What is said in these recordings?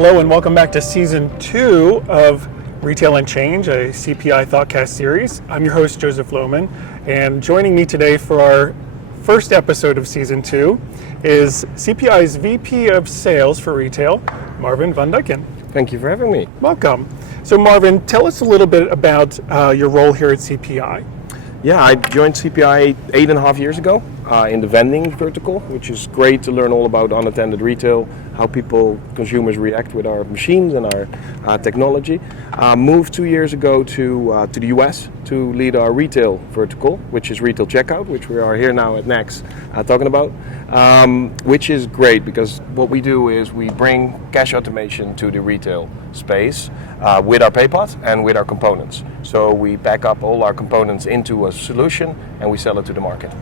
Hello and welcome back to Season 2 of Retail and Change, a CPI Thoughtcast series. I'm your host, Joseph Lohman, and joining me today for our first episode of Season 2 is CPI's VP of Sales for Retail, Marvin Van Dijken. Thank you for having me. Welcome. So Marvin, tell us a little bit about your role here at CPI. Yeah, I joined CPI 8.5 years ago in the vending vertical, which is great to learn all about unattended retail, how consumers react with our machines and our technology. Moved 2 years ago to the US to lead our retail vertical, which is retail checkout, which we are here now at NACS talking about, which is great because what we do is we bring cash automation to the retail space with our Payot and with our components. So we back up all our components into a solution and we sell it to the market.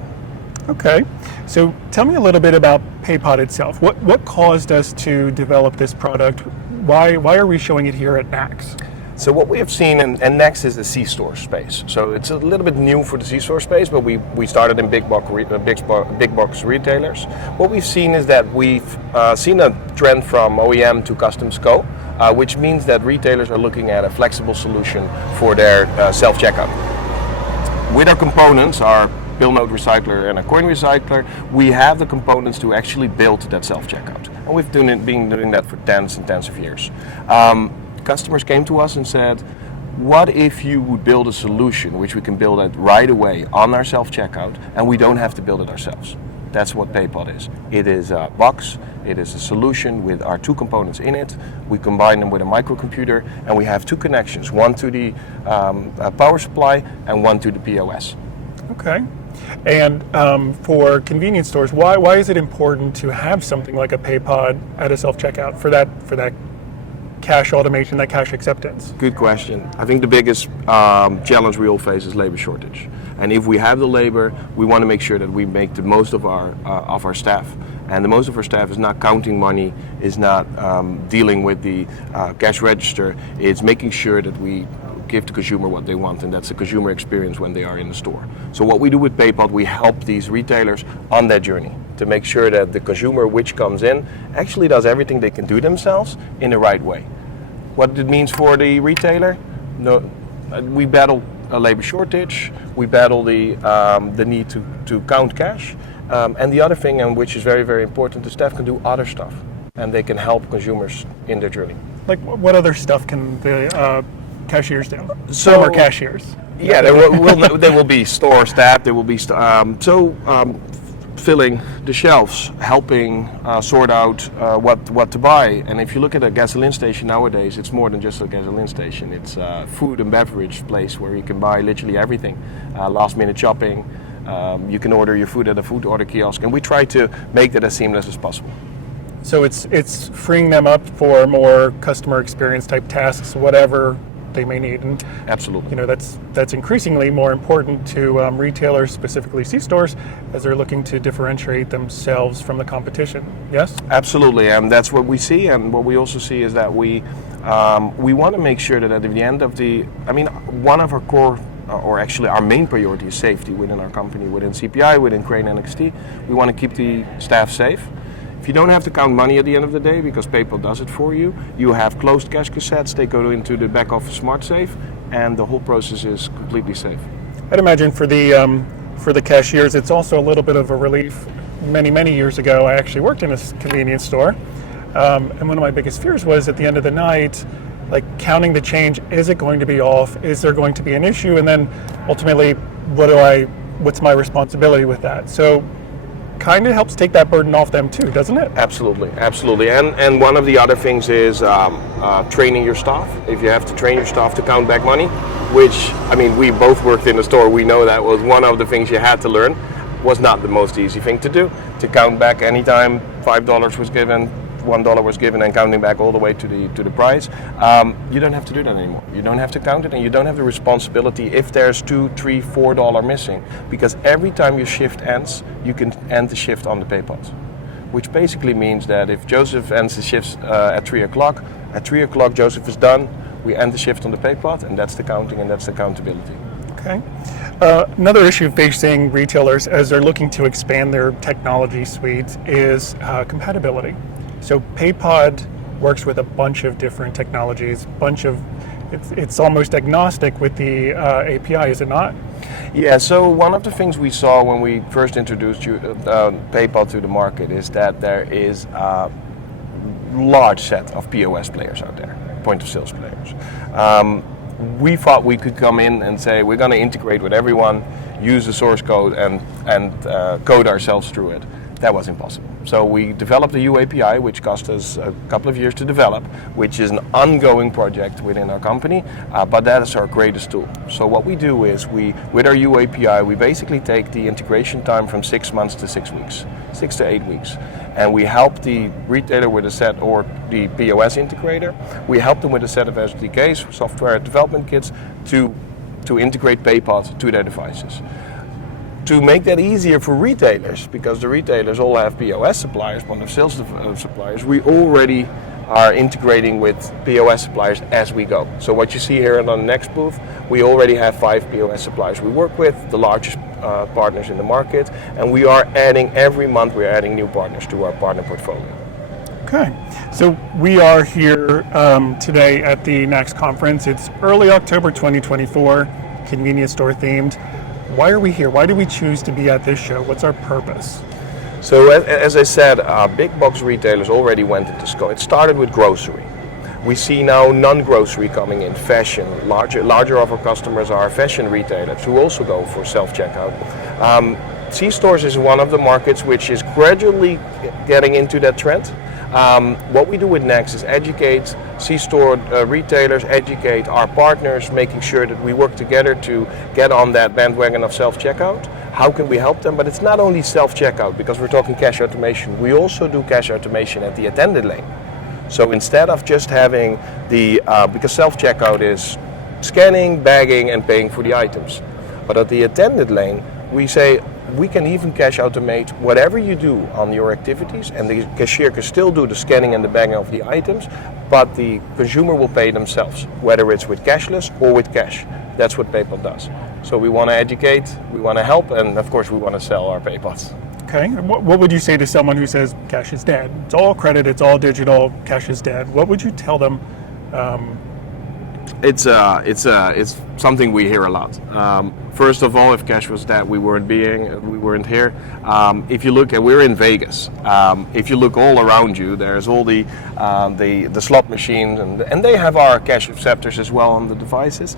Okay, so tell me a little bit about Payot itself. What caused us to develop this product? Why are we showing it here at NACS? So what we have seen, and NACS is the C-store space. So it's a little bit new for the C-store space, but we started in big box retailers. What we've seen is that we've seen a trend from OEM to custom scope, which means that retailers are looking at a flexible solution for their self-checkout. With our components, our bill note recycler and a coin recycler, we have the components to actually build that self-checkout. And we've been doing that for tens and tens of years. Customers came to us and said, what if you would build a solution which we can build it right away on our self-checkout and we don't have to build it ourselves? That's what Payot is. It is a box, it is a solution with our two components in it. We combine them with a microcomputer and we have two connections, one to the power supply and one to the POS. Okay. And for convenience stores, why is it important to have something like a Payot at a self-checkout for that cash automation, that cash acceptance? Good question. I think the biggest challenge we all face is labor shortage. And if we have the labor, we want to make sure that we make the most of our staff. And the most of our staff is not counting money, is not dealing with the cash register. It's making sure that we give the consumer what they want, and that's the consumer experience when they are in the store. So what we do with Payot, we help these retailers on that journey to make sure that the consumer which comes in actually does everything they can do themselves in the right way. What it means for the retailer? No, we battle a labor shortage, we battle the need to count cash, and the other thing, and which is very, very important, the staff can do other stuff, and they can help consumers in their journey. Like what other stuff can the cashiers do? Former cashiers. Yeah, there will be store staff. There will be filling the shelves, helping sort out what to buy. And if you look at a gasoline station nowadays, it's more than just a gasoline station. It's a food and beverage place where you can buy literally everything. Last minute shopping. You can order your food at a food order kiosk, and we try to make that as seamless as possible. So it's freeing them up for more customer experience type tasks, whatever they may need. And absolutely, that's increasingly more important to retailers, specifically C-stores, as they're looking to differentiate themselves from the competition. Yes, absolutely, and that's what we see. And what we also see is that we want to make sure that at the end of one of our core, or actually our main priority is safety within our company, within CPI, within Crane NXT. We want to keep the staff safe. If you don't have to count money at the end of the day, because Payot does it for you, you have closed cash cassettes, they go into the back office smart safe, and the whole process is completely safe. I'd imagine for the cashiers, it's also a little bit of a relief. Many years ago, I actually worked in a convenience store, and one of my biggest fears was at the end of the night, like counting the change, is it going to be off? Is there going to be an issue? And then ultimately, what's my responsibility with that? So kind of helps take that burden off them too, doesn't it? Absolutely. And one of the other things is training your staff. If you have to train your staff to count back money, which, we both worked in the store, we know that was one of the things you had to learn, was not the most easy thing to do. To count back anytime $5 was given, $1 was given, and counting back all the way to the price. You don't have to do that anymore. You don't have to count it, and you don't have the responsibility if there's $2, $3, $4 missing, because every time your shift ends, you can end the shift on the Payot, which basically means that if Joseph ends the shifts at 3 o'clock, at 3 o'clock Joseph is done, we end the shift on the Payot, and that's the counting and that's the accountability. Okay. Another issue facing retailers as they're looking to expand their technology suite is compatibility. So Payot works with a bunch of different technologies, it's almost agnostic with the API, is it not? Yeah, so one of the things we saw when we first introduced PayPal to the market is that there is a large set of POS players out there, point of sales players. We thought we could come in and say we're going to integrate with everyone, use the source code and code ourselves through it. That was impossible. So we developed a UAPI, which cost us a couple of years to develop, which is an ongoing project within our company, but that is our greatest tool. So what we do is with our UAPI, we basically take the integration time from 6 months to 6 weeks, 6 to 8 weeks. And we help the retailer with a set, or the POS integrator, we help them with a set of SDKs, software development kits, to integrate PayPal to their devices. To make that easier for retailers, because the retailers all have POS suppliers, point of sales suppliers, we already are integrating with POS suppliers as we go. So what you see here on the next booth, we already have 5 POS suppliers we work with, the largest partners in the market, and we are adding, every month we're adding new partners to our partner portfolio. Okay, so we are here today at the NACS Conference. It's early October 2024, convenience store themed. Why are we here? Why do we choose to be at this show? What's our purpose? So as I said, big box retailers already went into scope. It started with grocery. We see now non-grocery coming in, fashion. Larger of our customers are fashion retailers who also go for self-checkout. C-stores is one of the markets which is gradually getting into that trend. What we do with NACS is educate C-store retailers, educate our partners, making sure that we work together to get on that bandwagon of self-checkout. How can we help them? But it's not only self-checkout, because we're talking cash automation. We also do cash automation at the attended lane. So instead of just having because self-checkout is scanning, bagging, and paying for the items. But at the attended lane, we say, we can even cash automate whatever you do on your activities, and the cashier can still do the scanning and the bagging of the items, but the consumer will pay themselves, whether it's with cashless or with cash. That's what PayPal does. So we want to educate, we want to help, and of course we want to sell our PayPals. Okay, what would you say to someone who says cash is dead? It's all credit, it's all digital, cash is dead. What would you tell them? It's something we hear a lot. First of all, if cash was dead, we weren't here. If you look we're in Vegas. If you look all around you, there's all the slot machines, and they have our cash acceptors as well on the devices.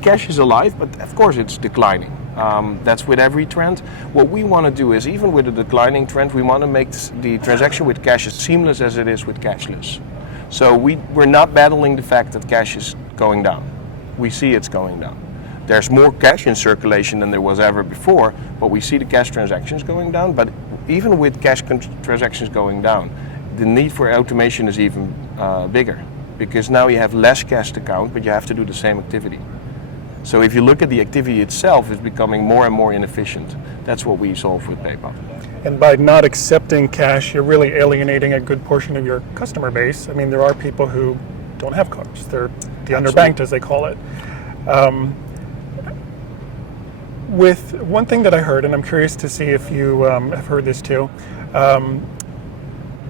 Cash is alive, but of course it's declining. That's with every trend. What we want to do is, even with a declining trend, we want to make the transaction with cash as seamless as it is with cashless. So we're not battling the fact that cash is going down. We see it's going down. There's more cash in circulation than there was ever before, but we see the cash transactions going down. But even with cash transactions going down, the need for automation is even bigger, because now you have less cash to count, but you have to do the same activity. So if you look at the activity itself, it's becoming more and more inefficient. That's what we solve with PayPal. And by not accepting cash, you're really alienating a good portion of your customer base. I mean, there are people who don't have cards. They're the underbanked, as they call it. With one thing that I heard, and I'm curious to see if you have heard this too,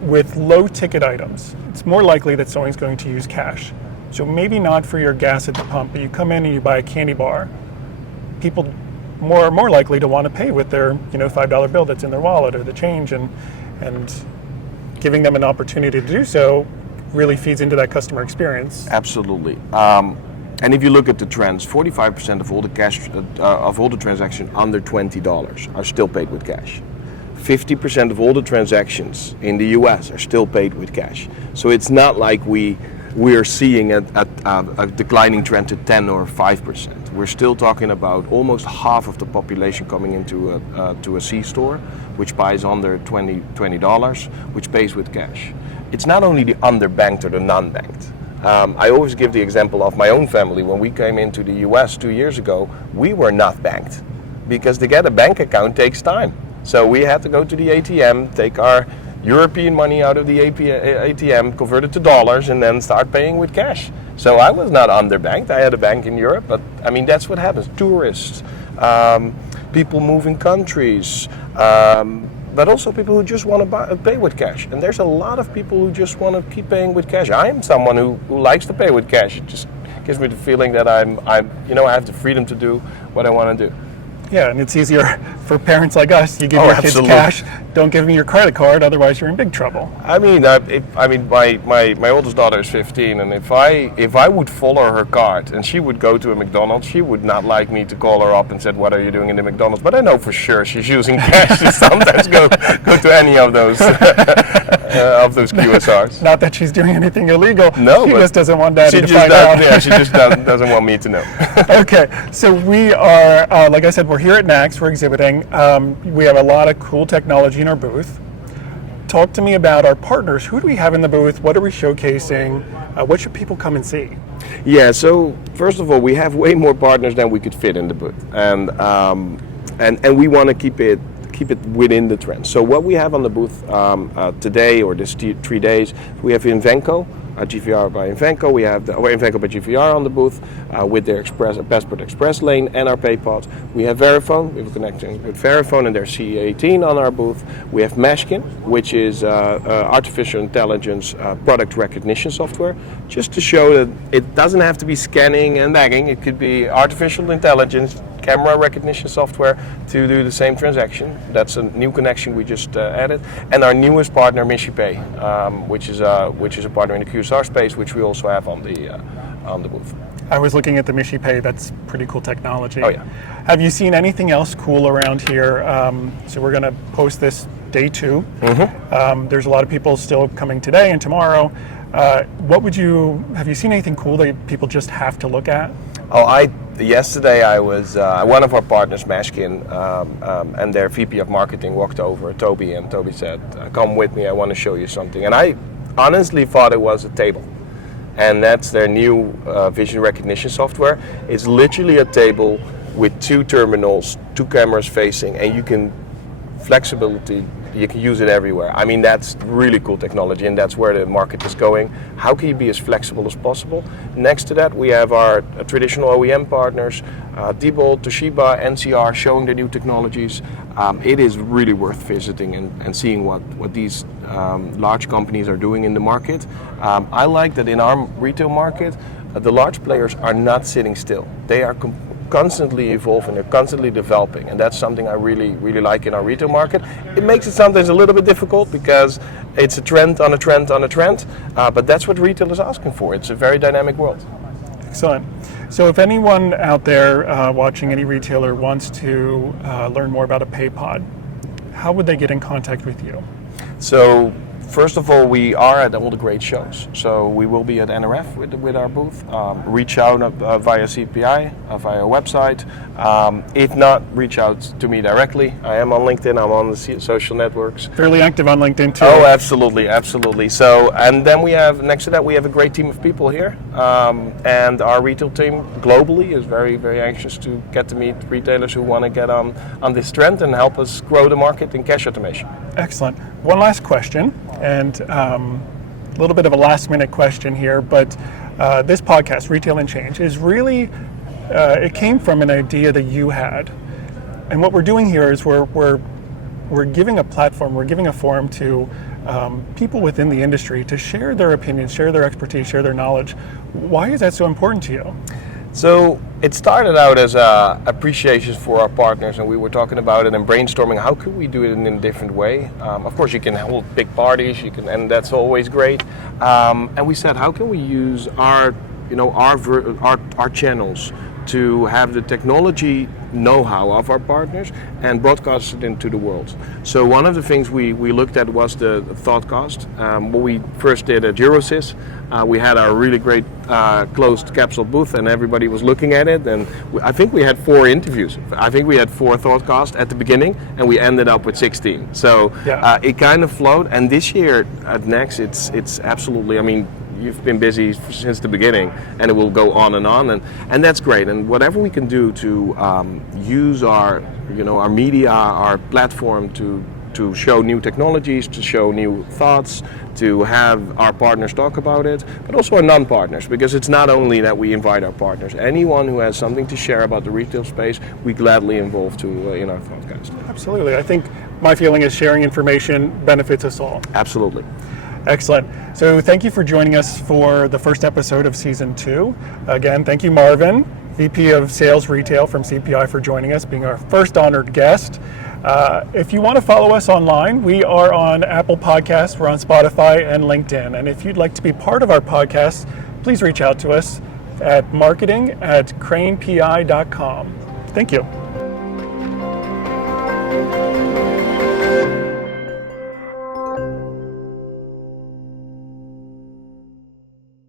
with low ticket items, it's more likely that someone's going to use cash. So maybe not for your gas at the pump, but you come in and you buy a candy bar. People more likely to want to pay with their $5 bill that's in their wallet, or the change, and giving them an opportunity to do so really feeds into that customer experience. Absolutely. And if you look at the trends, 45% of all the cash of all the transactions under $20 are still paid with cash. 50% of all the transactions in the US are still paid with cash. So it's not like we are seeing a declining trend to 10 or 5%. We're still talking about almost half of the population coming into a C-store, which buys under $20, which pays with cash. It's not only the underbanked or the non-banked. I always give the example of my own family. When we came into the US 2 years ago, we were not banked, because to get a bank account takes time. So we had to go to the ATM, take our European money out of the ATM, convert it to dollars, and then start paying with cash. So I was not underbanked. I had a bank in Europe, but that's what happens. Tourists, people moving countries, but also people who just want to pay with cash. And there's a lot of people who just want to keep paying with cash. I am someone who likes to pay with cash. It just gives me the feeling that I have the freedom to do what I want to do. Yeah, and it's easier for parents like us. You give your kids absolutely. cash. Don't give them your credit card, otherwise you're in big trouble. I mean, my oldest daughter is 15, and if I would follow her card and she would go to a McDonald's, she would not like me to call her up and said, "What are you doing in the McDonald's?" But I know for sure she's using cash to sometimes go to any of those QSRs. Not that she's doing anything illegal. No, she but just doesn't want Daddy to just find out. Yeah, she just doesn't want me to know. Okay, so we are, like I said, we're here at NACS. We're exhibiting. We have a lot of cool technology in our booth. Talk to me about our partners. Who do we have in the booth? What are we showcasing? What should people come and see? Yeah, so first of all, we have way more partners than we could fit in the booth, and we want to keep it within the trend. So what we have on the booth today, or this 3 days, we have Invenco, GVR by Invenco. We have Invenco by GVR on the booth with their Passport Express lane and our Payot. We have Verifone. We have a connection with Verifone and their CE18 on our booth. We have Mashkin, which is artificial intelligence product recognition software, just to show that it doesn't have to be scanning and tagging. It could be artificial intelligence, camera recognition software to do the same transaction. That's a new connection we just added. And our newest partner, MishiPay, which is a partner in the QSR space, which we also have on the booth. I was looking at the MishiPay. That's pretty cool technology. Oh yeah. Have you seen anything else cool around here? So we're going to post this day 2. Mm-hmm. There's a lot of people still coming today and tomorrow. Have you seen anything cool that people just have to look at? Yesterday I was one of our partners, Mashkin, and their VP of marketing walked over, Toby, and Toby said, "Come with me, I want to show you something." And I honestly thought it was a table, and that's their new vision recognition software. It's literally a table with 2 terminals, 2 cameras facing, and you can use it everywhere. I mean, that's really cool technology, and that's where the market is going. How can you be as flexible as possible? Next to that, we have our traditional OEM partners, Diebold, Toshiba, NCR, showing the new technologies. It is really worth visiting and seeing what these large companies are doing in the market. I like that in our retail market, the large players are not sitting still. They are constantly evolving, they're constantly developing, and that's something I really, really like in our retail market. It makes it sometimes a little bit difficult because it's a trend on a trend on a trend, but that's what retail is asking for. It's a very dynamic world. Excellent. So if anyone out there watching, any retailer wants to learn more about a Paypod, how would they get in contact with you? So first of all, we are at all the great shows. So we will be at NRF with our booth. Reach out via CPI, via our website. If not, reach out to me directly. I am on LinkedIn. I'm on the social networks. Fairly active on LinkedIn too. Oh, absolutely, absolutely. So, and then we have, next to that, we have a great team of people here. And our retail team globally is very, very anxious to get to meet retailers who want to get on this trend and help us grow the market in cash automation. Excellent. One last question, and a little bit of a last minute question here, but this podcast, Retail and Change, is really, it came from an idea that you had. And what we're doing here is we're giving a platform, we're giving a forum to people within the industry to share their opinions, share their expertise, share their knowledge. Why is that so important to you? So it started out as appreciation for our partners, and we were talking about it and brainstorming how could we do it in a different way. Of course, you can hold big parties, and that's always great. And we said, how can we use our channels to have the technology know-how of our partners and broadcast it into the world. So one of the things we looked at was the thought cost. What we first did at Eurosys, we had our really great closed capsule booth, and everybody was looking at it, and I think we had 4 interviews. I think we had 4 thought costs at the beginning, and we ended up with 16. So it kind of flowed, and this year at NACS, it's absolutely, I mean, you've been busy since the beginning, and it will go on, and that's great. And whatever we can do to use our media, our platform to show new technologies, to show new thoughts, to have our partners talk about it, but also our non-partners, because it's not only that we invite our partners. Anyone who has something to share about the retail space, we gladly involve in our podcast. Absolutely. I think my feeling is sharing information benefits us all. Absolutely. Excellent. So thank you for joining us for the first episode of Season 2. Again, thank you, Marvin, VP of Sales Retail from CPI, for joining us, being our first honored guest. If you want to follow us online, we are on Apple Podcasts, we're on Spotify and LinkedIn. And if you'd like to be part of our podcast, please reach out to us at marketing@cranepi.com. Thank you.